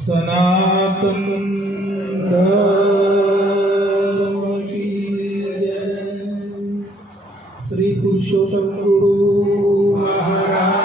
सनातन धर्म की जय। श्री पुरुषोत्तम गुरु महाराज।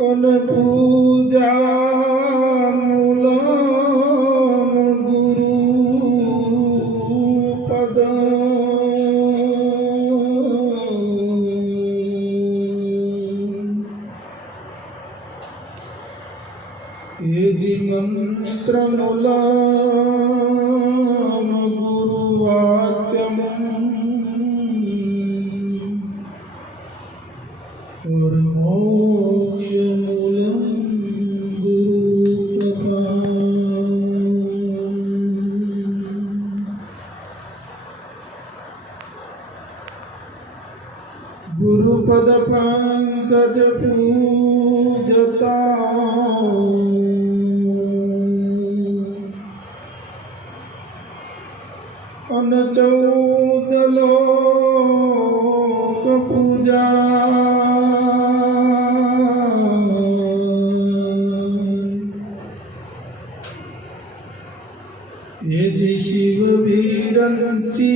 कल पूजा मूलम गुरु पद यदि मंत्र मूलम गुरु वाक्यम और मोक्ष मूलम गुरु कृपा। गुरुपद पंकज पूजता अन 14 लोक पूजा। यदि शिव वीरंची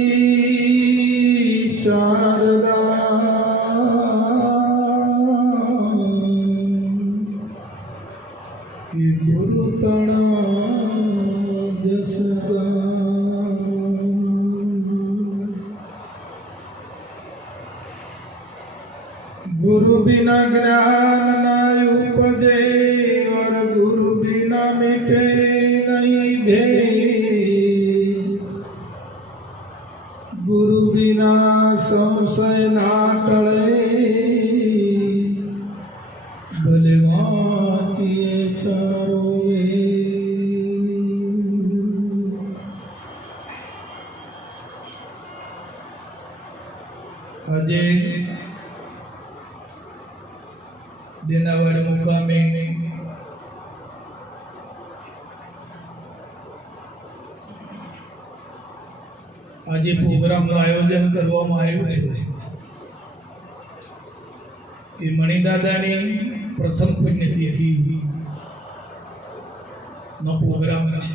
शारदा गुरु तणा जसगा। गुरु बिना ज्ञान न उपजे और गुरु बिना मिटे नहीं भेद। गुरु बिना संशय ना टळे भले वाचिए चारों वेद। अजय देनावाड़ मुकामे आज प्रोग्राम आयोजन करवामां आव्युं छे। ए मणिदादानी प्रथम पुण्यतिथि नो प्रोग्राम छे।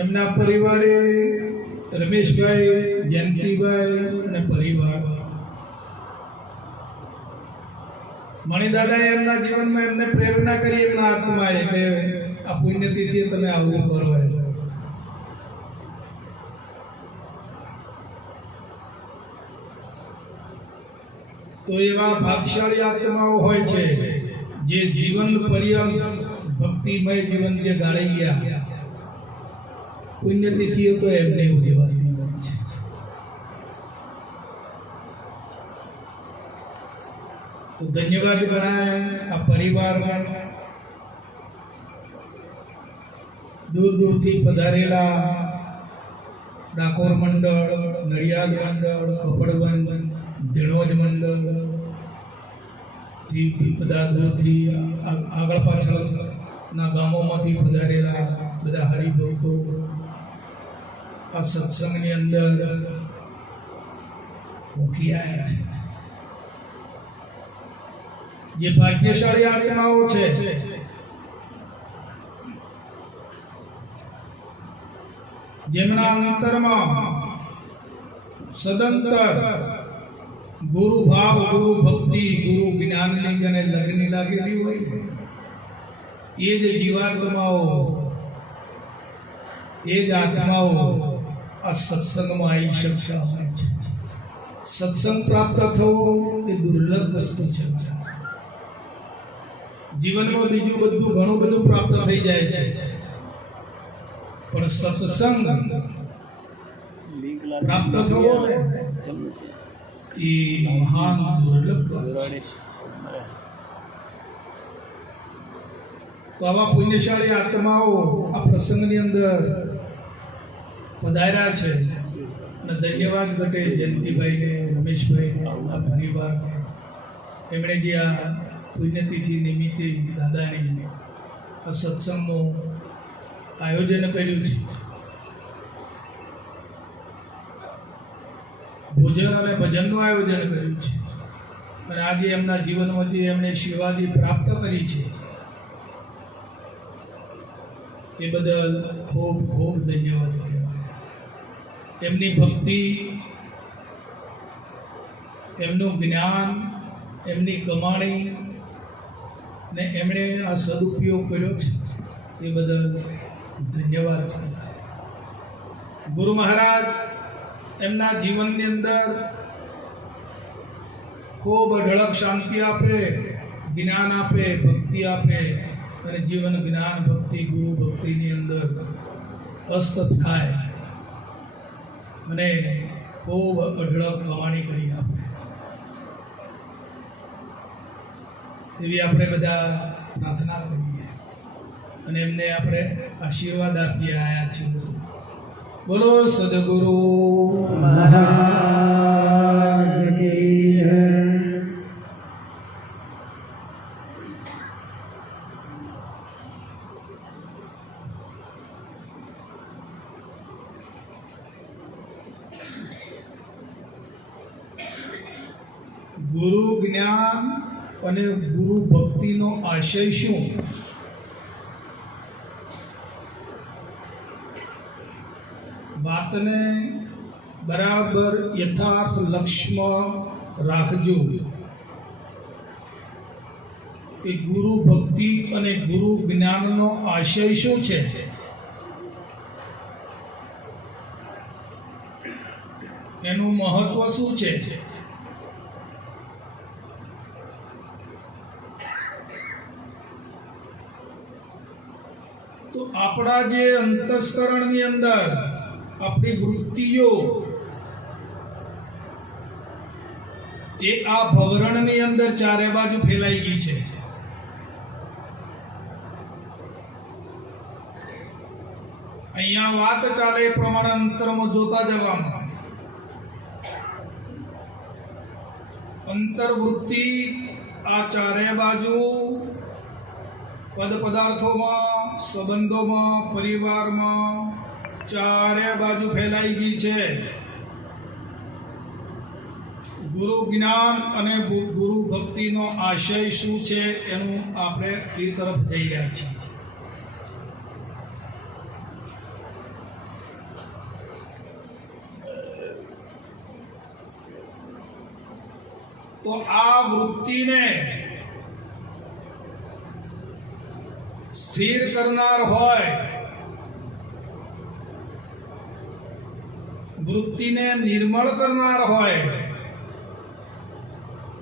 एमना परिवारे रमेश भाई, जयंती भाई અને પરિવાર મણિદાદાએ એમના જીવનમાં એમને પ્રેરણા કરી એમના આત્માએ કે આ પુણ્યતિથિએ તમે આવું કરો. તો એવા ભાગશાળી આત્માઓ હોય છે જે જીવન પર્યંત ભક્તિમય જીવન જે ગાળી ગયા. પુણ્યતિથિઓ તો એમને ઉજવાતી હોય છે. તો ધન્યવાદ ગણાય આ પરિવારમાં દૂર દૂરથી પધારેલા ડાકોર મંડળ, નડિયાદ મંડળ, કપડવંદ, ધીણોજ મંડળ થી બધા દૂરથી આગળ પાછળના ગામોમાંથી પધારેલા બધા હરિભક્તો આ સત્સંગની અંદર મૂક્યા છે. જે ભાગ્યશાળી આત્માઓ છે જેમના અંતરમાં સદંતર ગુરુ ભાવ, ગુરુ ભક્તિ, ગુરુ જ્ઞાનની અને લગ્ન લાગેલી હોય એ જ જીવાત્માઓ, એ જ આત્માઓ આ સત્સંગમાં આવી શકતા હોય છે. સત્સંગ પ્રાપ્ત થવો એ દુર્લભ વસ્તુ છે. જીવનમાં બીજું બધું ઘણું બધું પ્રાપ્ત થઈ જાય છે, પણ સત્સંગ પ્રાપ્ત થવો ને એ મહાન દુર્લભ વાત છે. તો આવા પુણ્યશાળી આત્માઓ આ પ્રસંગની અંદર પધાર્યા છે અને ધન્યવાદ ઘટે જયંતિભાઈને, રમેશભાઈને, આ પરિવારને, એમણે જે આ પુણ્યતિથિ નિમિત્તે દાદાની આ સત્સંગનું આયોજન કર્યું છે. ભોજન અને ભજનનું આયોજન કર્યું છે અને આજે એમના જીવનમાંથી એમણે શિવાદી પ્રાપ્ત કરી છે. એ બદલ ખૂબ ખૂબ ધન્યવાદ કહેવાય. એમની ભક્તિ, એમનું જ્ઞાન, એમની કમાણી ને એમણે આ સદુપયોગ કર્યો છે એ બદલ ધન્યવાદ છે. ગુરુ મહારાજ એમના જીવનની અંદર ખૂબ અઢળક શાંતિ આપે, જ્ઞાન આપે, ભક્તિ આપે અને જીવન જ્ઞાન ભક્તિ ગુરુ ભક્તિની અંદર અસ્ત થાય અને ખૂબ અઢળક કમાણી કરી આપે એવી આપણે બધા પ્રાર્થના કરીએ અને એમને આપણે આશીર્વાદ આપી આવ્યા છીએ. બોલો સદગુરુ મહારાજ કી જય. ગુરુ જ્ઞાન અને ગુરુ ભક્તિનો આશય શું? વાતને બરાબર યથાર્થ લક્ષ્યમાં રાખજો કે ગુરુ ભક્તિ અને ગુરુ જ્ઞાનનો આશય શું છે. એનું મહત્વ શું છે? તો આપણા જે અંતસ્કરણની અંદર આપણી વૃત્તિઓ એ આ ભવરણની અંદર ચારે બાજુ ફેલાઈ ગઈ છે. અહીંયા વાત ચાલે એ પ્રમાણે અંતરમાં જોતા જવામાં. અંતર્વૃત્તિ આ ચારે બાજુ પદ પદાર્થોમાં, સંબંધોમાં, પરિવારમાં ચારે બાજુ ફેલાઈ ગઈ છે. ગુરુ જ્ઞાન અને ગુરુ ભક્તિનો આશય શું છે એનું આપણે એ તરફ જઈ રહ્યા છીએ. તો આ વૃત્તિને સ્થિર કરનાર હોય, વૃત્તિને નિર્મળ કરનાર હોય,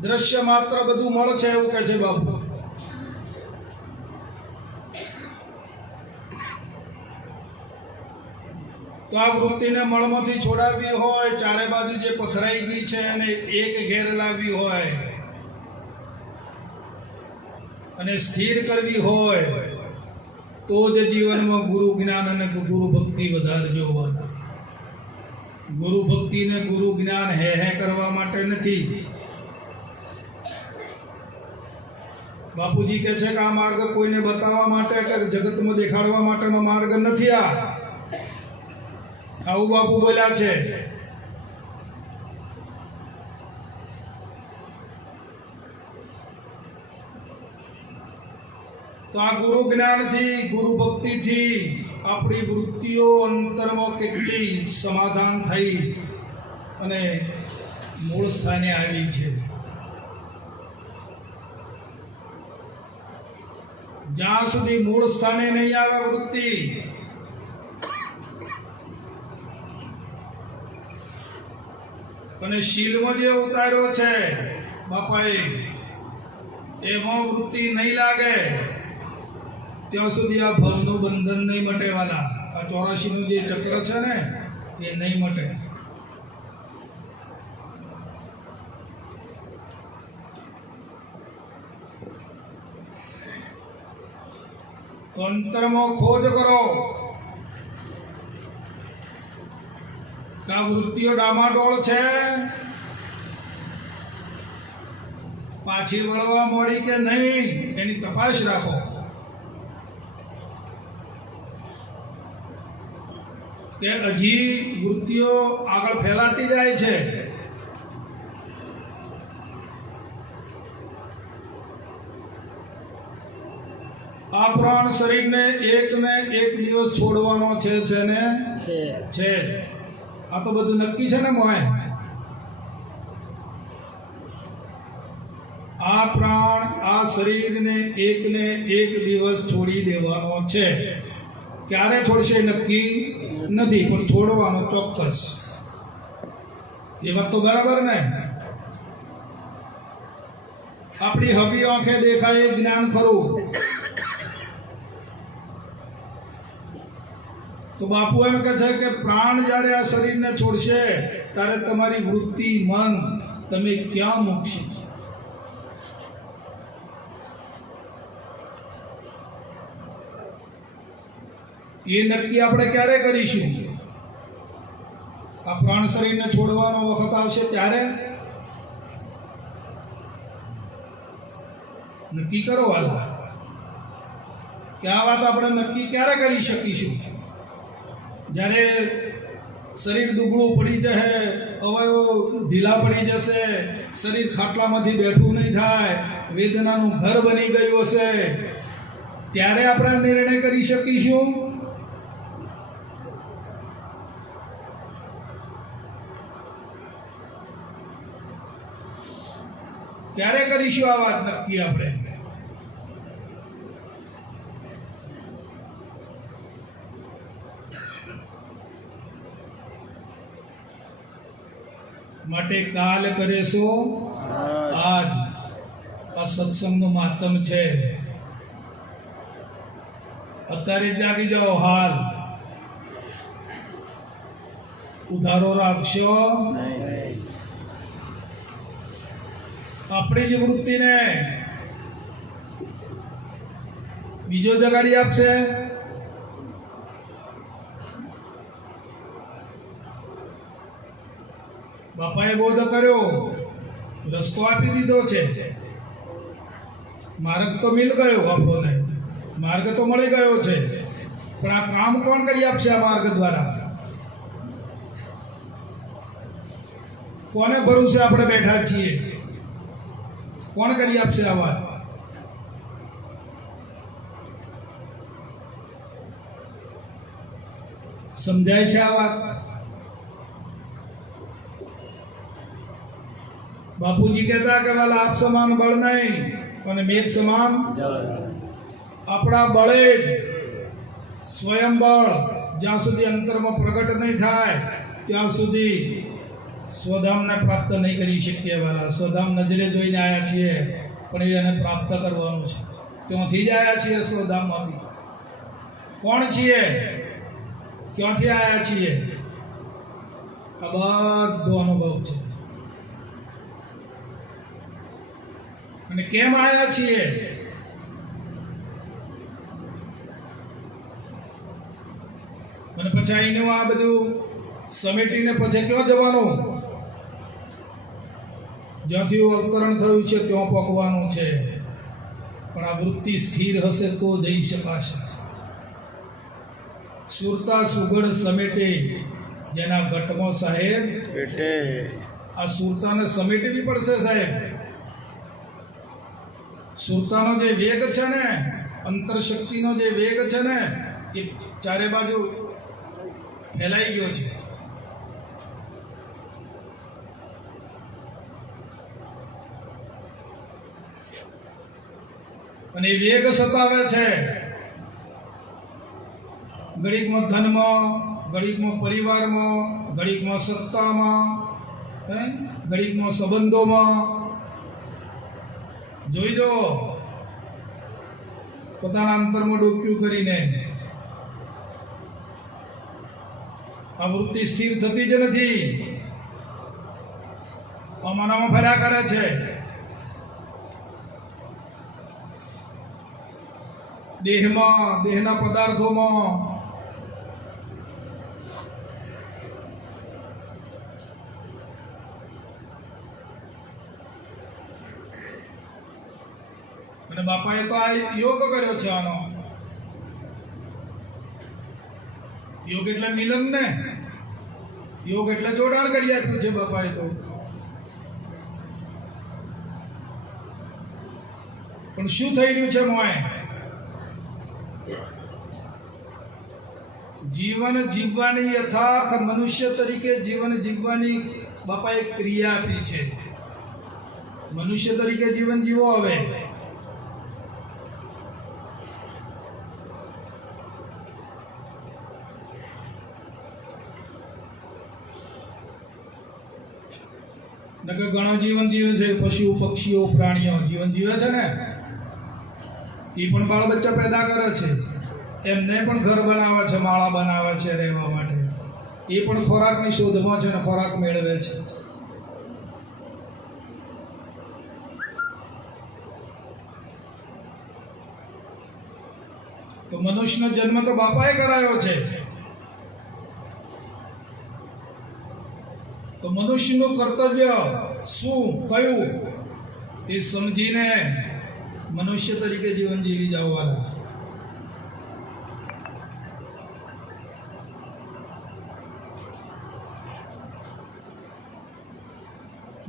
દ્રશ્ય માત્ર બધું મળ છે એવું કહે છે બાપુ. તો આ વૃત્તિને મળમાંથી છોડાવવી હોય, ચારે બાજુ જે પથરાઈ ગઈ છે અને એક ઘેર લાવવી હોય અને સ્થિર કરવી હોય તો જ જીવનમાં ગુરુ જ્ઞાન અને ગુરુ ભક્તિ વધારે જોવાના. ગુરુ ભક્તિ ને ગુરુ જ્ઞાન હે કરવા માટે નથી. બાપુજી કહે છે કે આ માર્ગ કોઈને બતાવવા માટે કે જગતમાં દેખાડવા માટેનો માર્ગ નથી. આવું બાપુ બોલ્યા છે. તો આ ગુરુ જ્ઞાનથી, ગુરુ ભક્તિથી આપણી વૃત્તિઓ અંતરમાં કેટલી સમાધાન થઈ અને મૂળ સ્થાને આવી છે. જ્યાં સુધી મૂળ સ્થાને નહીં આવે વૃત્તિ, અને શીલમાં જે ઉતાર્યો છે બાપાએ એમાં વૃત્તિ નહીં લાગે ત્યાં સુધી આ ભવનું બંધન નહીં મટેવાલા. આ 84નું જે ચક્ર છે ને એ નહીં મટે. તો અંતરમાં ખોજ કરો કે આ વૃત્તિઓ ડામાડોળ છે, પાછી વળવા મળી કે નહીં એની તપાસ રાખો. કે હજી વૃત્તિઓ આગળ ફેલાતી જાય છે. આ પ્રાણ શરીરને એક દિવસ છોડવાનો છે ને છે. આ તો બધું નક્કી છે ને મોય. આ પ્રાણ આ શરીરને એક દિવસ છોડી દેવાનો છે. ક્યારે છોડશે નક્કી નથી, પણ છોડવાનો ચોક્કસ. એ વાત તો બરાબર ને. આપણી હગી આંખે દેખાય એ જ્ઞાન ખરું. તો બાપુ એમ કહે છે કે પ્રાણ જ્યારે આ શરીરને છોડશે ત્યારે તમારી વૃત્તિ મન તમે ક્યાં મૂકશો? એ નક્કી આપણે ક્યારે કરીશું? આ પ્રાણ શરીરને છોડવાનો વખત આવશે ત્યારે નક્કી કરો વાલા કે આ વાત આપણે નક્કી ક્યારે કરી શકીશું? જ્યારે શરીર દુબળું પડી જશે, અવયવો ઢીલા પડી જશે, શરીર ખાટલામાંથી બેઠું નહીં થાય, વેદનાનું ઘર બની ગયું હશે, ત્યારે આપણે નિર્ણય કરી શકીશું. ક્યારે કરીશું આ વાત નક્કી આપણે? માટે કાલ કરે સો આજ. આ સત્સંગનું માતમ છે. અત્યારે જાગી જાઓ. હાલ ઉધારો રાખશો. આપણી જ વૃત્તિને બીજો જગાડી આપશે. બાપાએ બોધ કર્યો, રસ્તો આપી દીધો છે, માર્ગ તો મિલ ગયો, આપણને માર્ગ તો મળી ગયો છે, પણ આ કામ કોણ કરી આપશે? આ માર્ગ દ્વારા કોને ભરોસે આપણે બેઠા છીએ? કોણ કરી આપશે આ વાત? સમજાય છે આ વાત? બાપુજી કહેતા કે વાલા આપ સમાન બળ નહીં અને મેઘ સમાન. આપણા બળે જ સ્વયં બળ જ્યાં સુધી અંતરમાં પ્રગટ નહીં થાય ત્યાં સુધી સ્વધામને પ્રાપ્ત નહીં કરી શકીએ. વાલા સ્વધામ નજરે જોઈને આવ્યા છીએ, પણ એને પ્રાપ્ત કરવાનું છે. ત્યાંથી જ આવ્યા છીએ, સ્વધામમાંથી. કોણ છીએ? ક્યાંથી આવ્યા છીએ? આ બધો અનુભવ છે. અને કેમ આવ્યા છીએ? અને પછી અહીંનું આ બધું સમેટીને પછી ક્યાં જવાનું? જ્યાંથી અવતરણ થયું છે ત્યાં પકવાનું છે. પણ આ વૃત્તિ સ્થિર હશે તો જઈ શકાશે. સુરતા સુગડ સમેટે જેના ઘટમાં સાહેબ બેઠે. આ સુરતાને સમેટવી પડશે સાહેબ. સુરતાનો જે વેગ છે ને, અંતરશક્તિનો જે વેગ છે ને, એ ચારે બાજુ ફેલાઈ ગયો છે. અને એ વેગ સતાવે છે. ઘડીકમાં ધનમાં, ઘડીકમાં પરિવારમાં, ઘડીકમાં સત્તામાં, ઘડીકમાં સંબંધોમાં. જોઈ દો પોતાના અંતરમાં ડોક્યું કરીને. આ વૃત્તિ સ્થિર થતી જ નથી, આમાં ફર્યા કરે છે. દેહમાં, દેહના પદાર્થોમાં અને બાપાએ તો આ યોગ કર્યો છે. આનો યોગ એટલે મિલન ને, યોગ એટલે જોડાણ કરી આપ્યું છે બાપાએ તો. પણ શું થઈ રહ્યું છે મોય? જીવન જીવવાની, યથાર્થ મનુષ્ય તરીકે જીવન જીવવાની બાપાએ ક્રિયા આપી છે. મનુષ્ય તરીકે જીવન જીવો. હવે ઘણો જીવન જીવે છે. પશુ પક્ષીઓ પ્રાણીઓ જીવન જીવે છે ને, એ પણ બાળ બચ્ચા પેદા કરે છે, એમને પણ ઘર બનાવે છે, માળા બનાવે છે રહેવા માટે. એ પણ ખોરાકની શોધમાં છે ને ખોરાક મેળવે છે. તો મનુષ્યનો જન્મ તો બાપાએ કરાયો છે. તો મનુષ્યનું કર્તવ્ય શું કયું એ સમજીને મનુષ્ય તરીકે જીવન જીવી જવાના.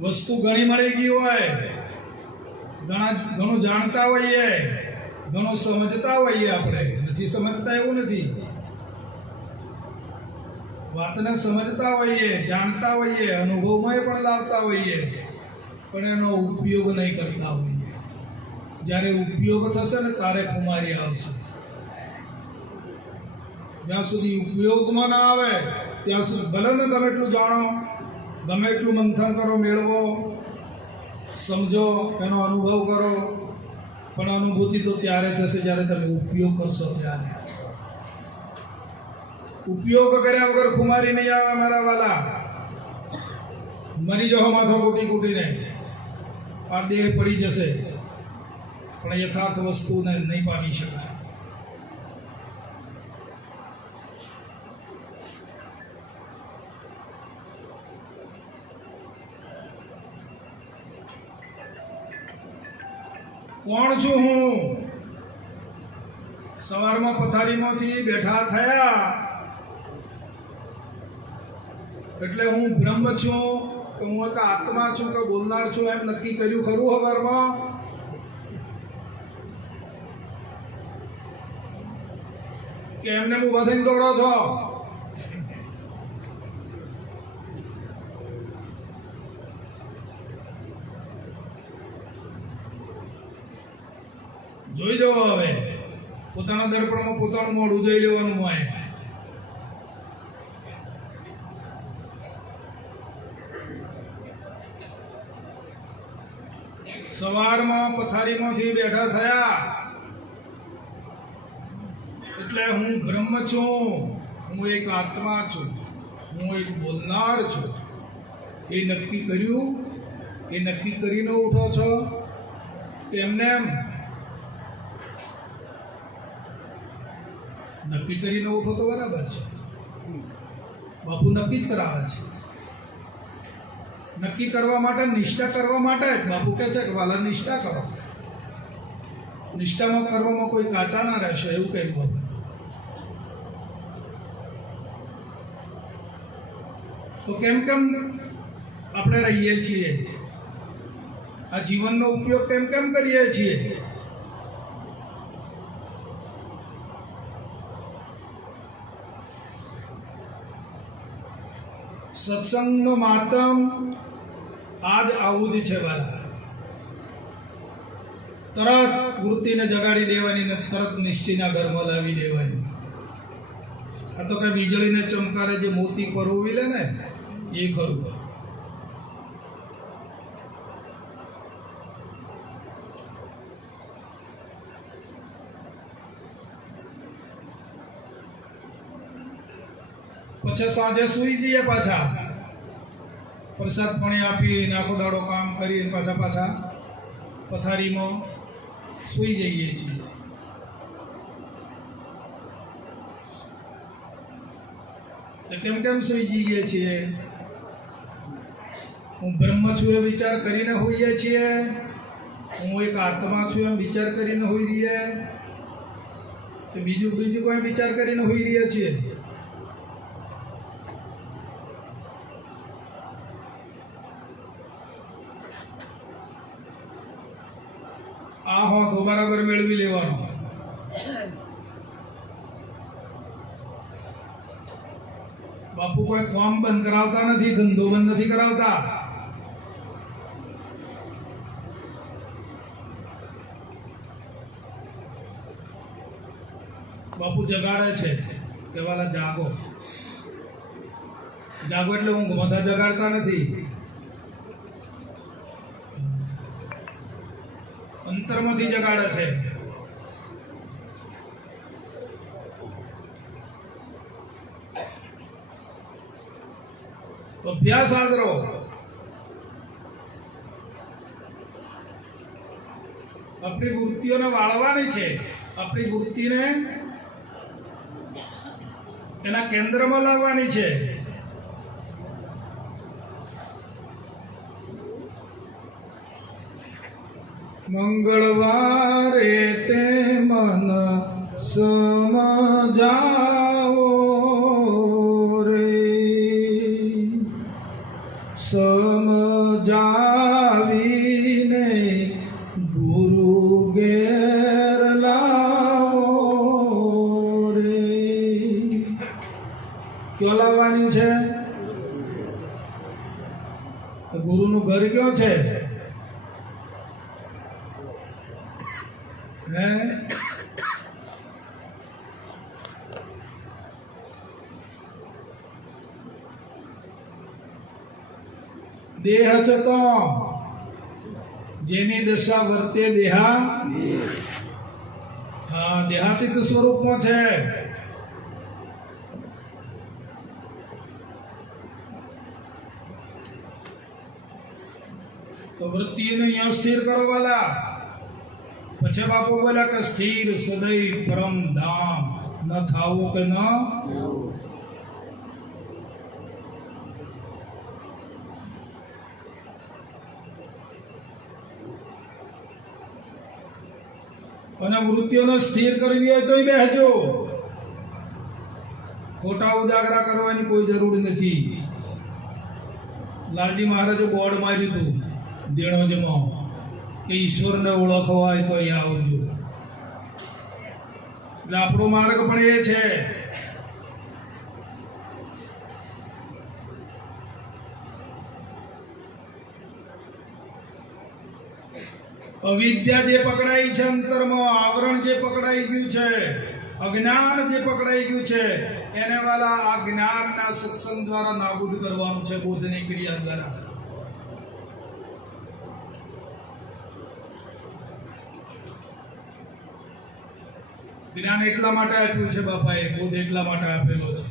વસ્તુ ઘણી મળી ગઈ હોય, ઘણું જાણતા હોઈએ, ઘણું સમજતા હોઈએ, આપણે નથી સમજતા એવું નથી. વાતને સમજતા હોઈએ, જાણતા હોઈએ, અનુભવમાં પણ લાવતા હોઈએ, પણ એનો ઉપયોગ નહીં કરતા હોઈએ. જ્યારે ઉપયોગ થશે ને ત્યારે ખુમારી આવશે. જ્યાં સુધી ઉપયોગમાં ના આવે ત્યાં સુધી ભલે ને ગમે એટલું જાણો, ગમે એટલું મંથન કરો, મેળવો, સમજો, એનો અનુભવ કરો, પણ અનુભૂતિ તો ત્યારે થશે જ્યારે તમે ઉપયોગ કરશો. ત્યારે ઉપયોગ કર્યા વગર ખુમારી નહીં આવે મારા વાલા. મરી જહો માથો કૂટી કૂટીને, આ દેહ પડી જશે, પણ યથાર્થ વસ્તુને નહીં પામી શકે. કોણ છું હું? સવારમાં પથારીમાંથી બેઠા થયા એટલે હું બ્રહ્મ છું કે હું એક આત્મા છું કે બોલનાર છું એમ નક્કી કર્યું ખરું સવારમાં? કે એમને ઊભા થઈને દોડો છો? જોઈ જવો. હવે પોતાના દર્પણમાં પોતાનું મોઢું જોઈ લેવાનું હોય. સવારમાં પથારીમાંથી બેઠા થયા એટલે હું બ્રહ્મ છું, હું એક આત્મા છું, હું એક બોલનાર છું, એ નક્કી કર્યું. એ નક્કી કરીને ઉઠો છો કે એમને એમ નક્કી કરીને ઉઠો તો બરાબર છે. બાપુ નક્કી જ કરાવે છે. નક્કી કરવા માટે, નિષ્ઠા કરવા માટે બાપુ કહે છે કે વાલા નિષ્ઠા કરો. નિષ્ઠામાં કરવામાં કોઈ કાચા ના રહેશે એવું કહ્યું બાપુ. તો કેમ કેમ આપણે રહીએ છીએ? આ જીવનનો ઉપયોગ કેમ કેમ કરીએ છીએ? સત્સંગનો માતમ આજ આવું જ છે વાલા. તરત વૃત્તિને જગાડી દેવાની ને તરત નિશ્ચયના ઘરમાં લાવી દેવાની. આ તો કઈ વીજળીને ચમકારે જે મોતી પરોવી લે ને એ ખરું. પછી સાંજે સૂઈ જઈએ પાછા, પ્રસાદ પાણી આપી આખો દાડો કામ કરી પાછા પથારીમાં સૂઈ જઈએ છીએ. તો કેમ સૂઈ જઈએ છીએ? હું બ્રહ્મ છું એ વિચાર કરીને હોઈએ છીએ, હું એક આત્મા છું એમ વિચાર કરીને હોઈ રહીએ કે બીજું કોઈ વિચાર કરીને હોઈ રહ્યા છીએ? આ હોતો બરાબર મેળવી લેવાનો. બાપુ કોઈ કામ બંધ કરાવતા નથી, ધંધો બંધ નથી કરાવતા. બાપુ જગાડે છે કે વાલા જાગો. જાગો એટલે હું બધા જગાડતા નથી, અંતરમાંથી જગાડે છે. અભ્યાસ આદરો. આપણી વૃત્તિઓને વાળવાની છે, આપણી વૃત્તિને એના કેન્દ્રમાં લાવવાની છે. મંગળવારે તે મન સમજાવો રે, સમજાવીને ગુરુ ઘેર લાવો રે. ક્યાં લાવવાની છે? ગુરુનું ઘર ક્યાં છે? દેહ છતો જેની દશા વર્તે દેહા, હા દેહાતીત સ્વરૂપમાં છે. તો વૃત્તિને અહીંયા સ્થિર કરો વાલા. પછી બાપુ બોલ્યા કે સ્થિર સદૈવ પરમ ધામ ન થાવું કે ન. અને વૃત્તિઓને સ્થિર કરવી હોય તો બેસજો, ખોટા ઉજાગરા કરવાની કોઈ જરૂર નથી. લાલજી મહારાજે બોર્ડ માર્યું હતું દેણોજમાં કે ઈશ્વરને ઓળખવા હોય તો અહીંયા આવજો. એટલે આપણો માર્ગ પણ એ છે. અવિદ્યા જે પકડાઈ છે અંતરમાં, આવરણ જે પકડાઈ ગયું છે, અજ્ઞાન જે પકડાઈ ગયું છે, એને વાલા આ જ્ઞાનના સત્સંગ દ્વારા નાબૂદ કરવાનું છે, બોધની ક્રિયા દ્વારા. જ્ઞાન એટલા માટે આપ્યું છે બાપાએ, બોધ એટલા માટે આપેલો છે.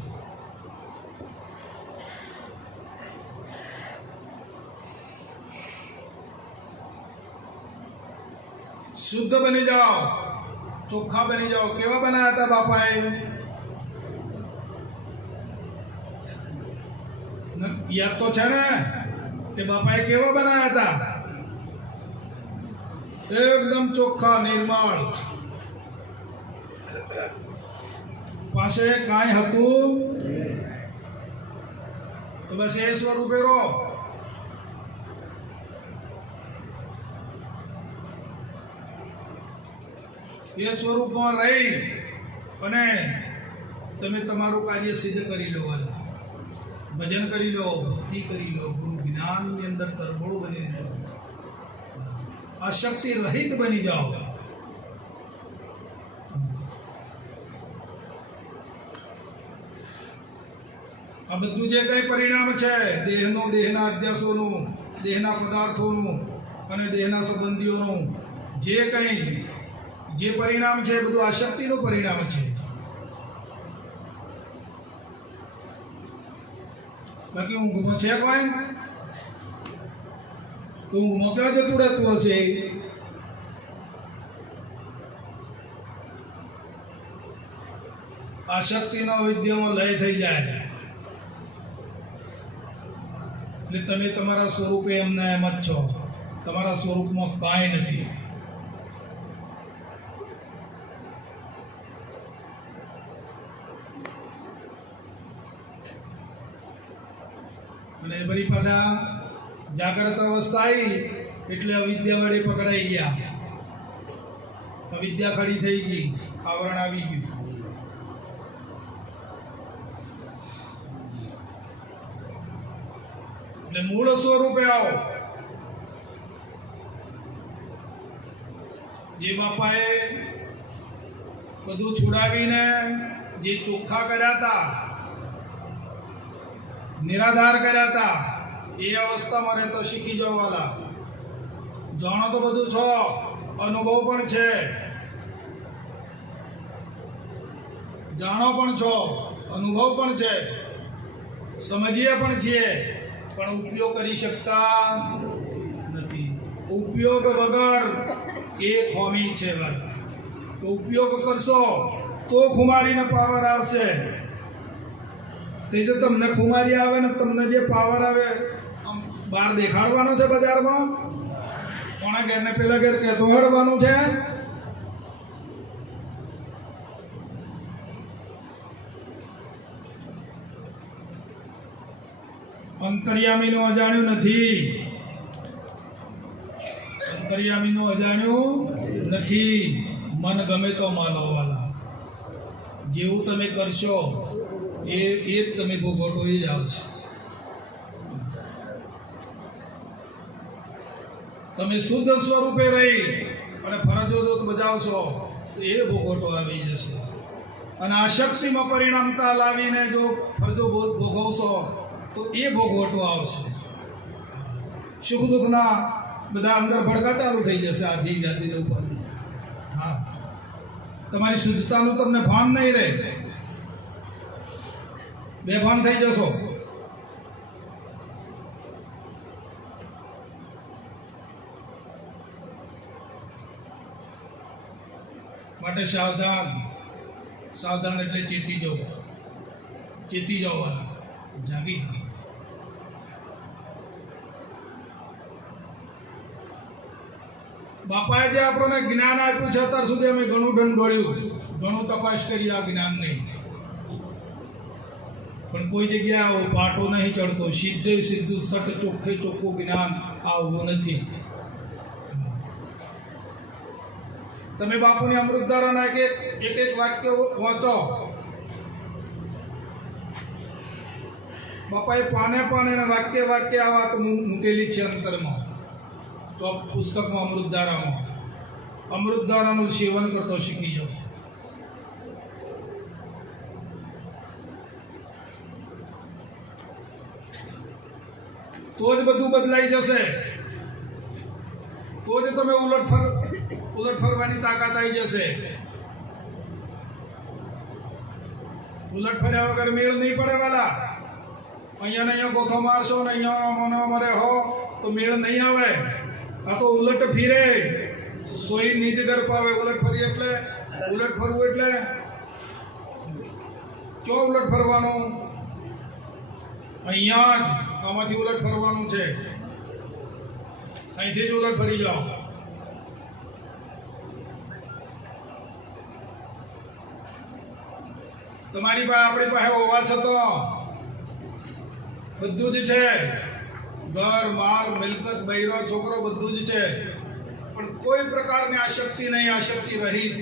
શુદ્ધ બની જાઓ, ચોખ્ખા બની જાઓ. કેવા બનાયા હતા બાપાએ? યાદ તો છે ને કે બાપાએ કેવા બનાયા હતા? એકદમ ચોખ્ખા, નિર્મળ. પાસે કાંઈ હતું તો બસ એ સ્વરૂપે રહો. એ સ્વરૂપમાં રહી અને તમે તમારું કાર્ય સિદ્ધ કરી લો. ભજન કરી લો, ભક્તિ કરી લો, ગુરુ જ્ઞાનની અંદર તરબોળ બની જાઓ, અશક્તિ રહિત બની જાઓ. આ બધું જે કંઈ પરિણામ છે દેહનો, દેહના અધ્યાસોનું, દેહના પદાર્થોનું અને દેહના સંબંધીઓનું, જે કંઈ જે પરિણામ છે એ બધું આ શક્તિનું પરિણામ છે. બાકી ઊંઘમાં છે કોઈ? તો ઊંઘમાં ક્યાં જતું રહેતું હશે? આશક્તિનો વિદ્યામાં લય થઈ જાય એટલે તમે તમારા સ્વરૂપે એમના એમ જ છો. તમારા સ્વરૂપમાં કાંઈ નથી. અને ફરી પાછા જાગ્રત અવસ્થા આવી એટલે અવિદ્યા વડે પકડાઈ ગયા. અવિદ્યા ખડી થઈ ગઈ, આવરણ આવી ગયું. એટલે મૂળ સ્વરૂપે આવો. જે બાપાએ બધું છોડાવીને જે ચોખ્ખા કર્યા હતા, નિરાધાર કર્યા હતા, એ અવસ્થામાં રહેતો શીખી જાઓ વાલા. જાણો તો બધું છો, અનુભવ પણ છે, જાણો પણ છો, અનુભવ પણ છે, સમજીએ પણ છીએ, પણ ઉપયોગ કરી શકતા નથી. ઉપયોગ વગર એ ખોમી છે. તો ઉપયોગ કરશો તો ખુમારીને પાવર આવશે. તે જો તમને ખુમારી આવે ને તમને જે પાવર આવે બહાર દેખાડવાનો છે બજારમાં, કોણા ઘેર ને પેલા ઘેર કહેતો હડવાનું છે. અંતર્યામીનું અજાણ્યું નથી. અંતર્યામીનું અજાણ્યું નથી. મન ગમે તો માનો વાલા. જેવું તમે કરશો એ જ તમે ભોગવટો એ જ આવશે. તમે શુદ્ધ સ્વરૂપે રહી અને ફરજો જો બજાવશો તો એ ભોગવટો આવી જશે. અને આશક્તિમાં પરિણામતા લાવીને જો ફરજો ભોગવશો તો એ ભોગવટો આવશે. સુખ દુઃખના બધા અંદર ભડકા ચાલુ થઈ જશે. આથી વ્યાધિને ઉપાધિ. હા, તમારી શુદ્ધતાનું તમને ભાન નહીં રહે, બેભાન થઈ જશો. માટે સાવધાન. સાવધાન એટલે ચેતી જવું. ચેતી જવાના, જાગી. બાપાએ જે આપણને જ્ઞાન આપ્યું છે અત્યાર સુધી અમે ઘણું ઢંઢોળ્યું, ઘણું તપાસ કરી આ જ્ઞાન નહીં, પણ કોઈ જગ્યાએ આવો પાટો નહીં ચડતો. સીધે સીધું સટ ચોખ્ખે ચોખ્ખું જ્ઞાન આવવું નથી. તમે બાપુની અમૃતધારાના એક એક વાક્ય વાંચો. બાપાએ પાને પાને વાક્ય વાક્ય આ વાત મૂકેલી છે અંતરમાં. તો પુસ્તકમાં અમૃતધારામાં અમૃતધારાનું સેવન કરતો શીખી જાઓ. તો જ બધું બદલાઈ જશે. તો જ તમે ઉલટ ફરવાની તાકાત આવી જશે. ઉલટ ફર્યા વગર મેળ નહીં પડે વાલા. અહીંયા ને અહીંયા ગોથો મારશો ને અહીંયા મનો મરે હો તો મેળ નહીં આવે. આ તો ઉલટ ફીરે, સોઈ નીચ ગર પાવે. ઉલટ ફરી એટલે ઉલટ ફરવું એટલે ક્યાં ઉલટ ફરવાનું? અહીંયા જ આમાંથી ઉલટ ફરવાનું છે. અહીંથી જ ઉલટ ફરી જાઓ. તમારી પાસે આપણી પાસે હોવા છતાં બધું જ છે. ઘર, માલ, મિલકત, બૈરો, છોકરો બધું જ છે, પણ કોઈ પ્રકારની આશક્તિ નહીં. આશક્તિ રહિત.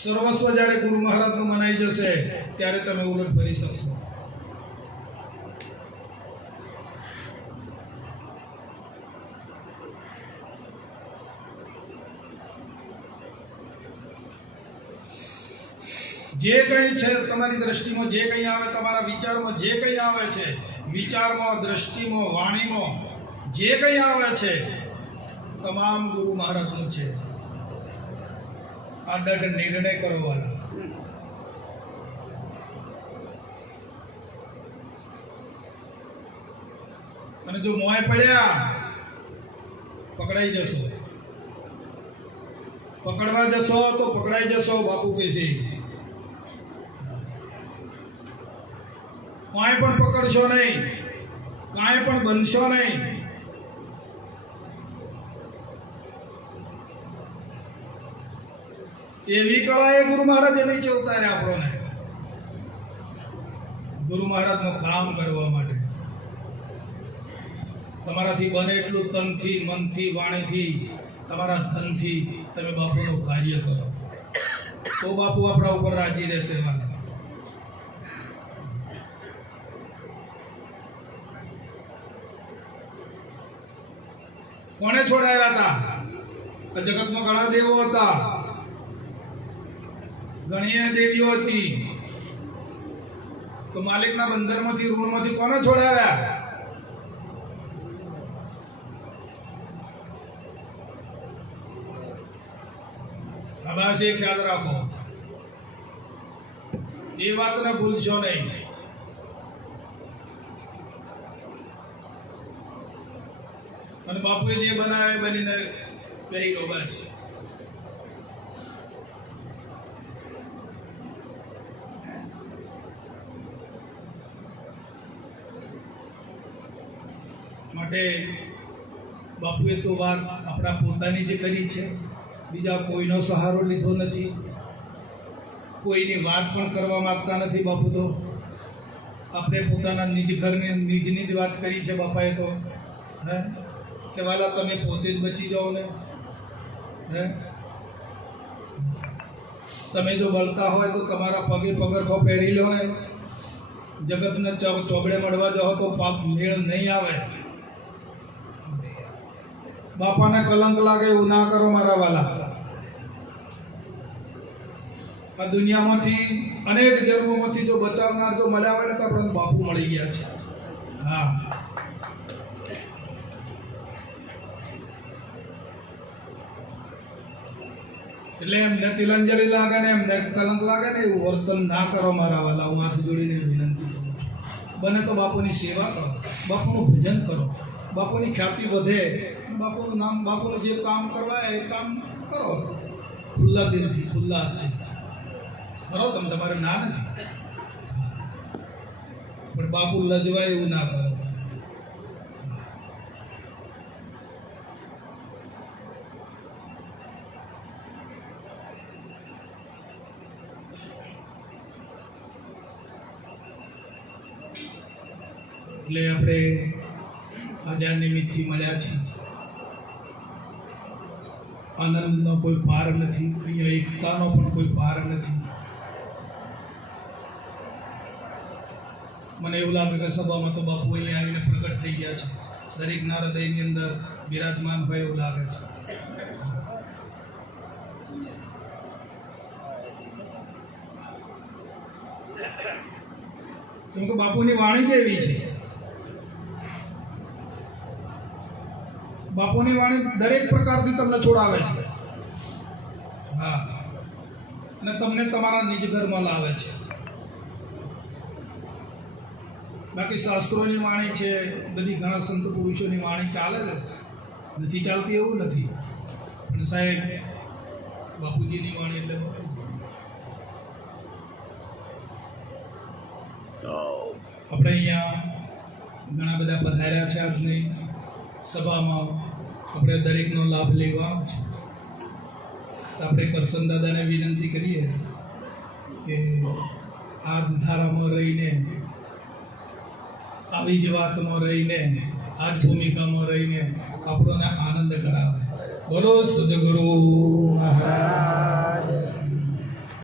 સર્વસ્વ જ્યારે ગુરુ મહારાજનું મનાઈ જશે ત્યારે તમે ઉલટ ફરી શકશો. જે કંઈ છે તમારી દ્રષ્ટિમાં, જે કંઈ આવે તમારા વિચારમાં, જે કંઈ આવે છે વિચારમાં, દ્રષ્ટિમાં, વાણીમાં, જે કંઈ આવે છે તમામ ગુરુ મહારાજનું છે. આ દઢ નિર્ણય કરો વાલા. અને જો મોય પડ્યા પકડાઈ જશો, પકડવા જશો તો પકડાઈ જશો. બાપુ કહે છે કાંઈ પણ પકડશો નહીં, કાંઈ પણ બનશો નહીં. એવી કળા એ ગુરુ મહારાજે નીચે ઉતાર્યા આપણને, ગુરુ મહારાજનું કામ કરવા માટે. તમારાથી બને એટલું તનથી, મનથી, વાણીથી, તમારા ધનથી તમે બાપુનું કાર્ય કરો તો બાપુ આપણા ઉપર રાજી રહેશે. કોણે છોડાવ્યા હતા? આ જગતમાં ઘણા દેવો હતા, ઘણી દેવીઓ હતી. તો માલિકના બંદરમાંથી, ઋણમાંથી કોને છોડાવ્યા? બસ એ ખ્યાલ રાખો, એ વાતને ભૂલશો નહીં. અને બાપુએ જે બનાવે બનીને પહેરી લો બસ. માટે બાપુએ તો વાત આપણા પોતાની જે કરી છે, બીજા કોઈનો સહારો લીધો નથી, કોઈની વાત પણ કરવા માંગતા નથી. બાપુ તો આપણે પોતાના નિજ ઘરની નિજની જ વાત કરી છે બાપાએ તો. હે કે વાલા તમે પોતે જ બચી જાઓ ને. હે તમે જો બળતા હોય તો તમારા પગે પગરખો પહેરી લો ને. જગતને ચોગડે મળવા જાઓ તો પાપ મેળ નહીં આવે. બાપાને કલંક લાગે એવું ના કરો મારા વાલા. આ દુનિયામાંથી અનેક જન્મોમાંથી જો બચાવનાર જો મળ્યા હોય ને તો આપણને બાપુ મળી ગયા છે. હા, એટલે એમને તિલાંજલિ લાગે ને એમને કલંક લાગે ને એવું વર્તન ના કરો મારા વાલા. હું હાથ જોડીને વિનંતી કરું, બને તો બાપુની સેવા કરો, બાપુનું ભજન કરો, બાપુની ખ્યાતિ વધે, બાપુનું નામ, બાપુનું જે કામ કરવા એ કામ કરો ખુલ્લા દિલથી, ખુલ્લા હાથથી કરો. તમે તમારે ના નથી, પણ બાપુ લજવાય એવું ના કરો. એટલે આપણે આજે આ નિમિત્તથી મળ્યા છીએ. આનંદનો કોઈ પાર નથી, અહીંયા એકતાનો પણ કોઈ પાર નથી. મને એવું લાગે કે સભામાં તો બાપુ અહીંયા આવીને પ્રગટ થઈ ગયા છે, દરેકના હૃદયની અંદર બિરાજમાન હોય એવું લાગે છે. કેમ કે બાપુની વાણી જ એવી છે. બાપુની વાણી દરેક પ્રકારથી તમને છોડાવે છે. હા, અને તમને તમારા નિજ ઘરમાં લાવે છે. બાકી શાસ્ત્રોની વાણી છે, બધી ઘણા સંત પુરુષોની વાણી ચાલે છે, નથી ચાલતી એવું નથી. પણ સાહેબ બાપુજીની વાણી એટલે બાપુજી. આપણે અહીંયા ઘણા બધા પધાર્યા છે આજની સભામાં, આપણે દરેકનો લાભ લેવાનો છે. આપણે કરશન દાદાને વિનંતી કરીએ કે આ ધારામાં રહીને, આવી જ વાતમાં રહીને, આ જ ભૂમિકામાં રહીને આપણોને આનંદ કરાવે. બોલો સદગુરુ મહારાજ.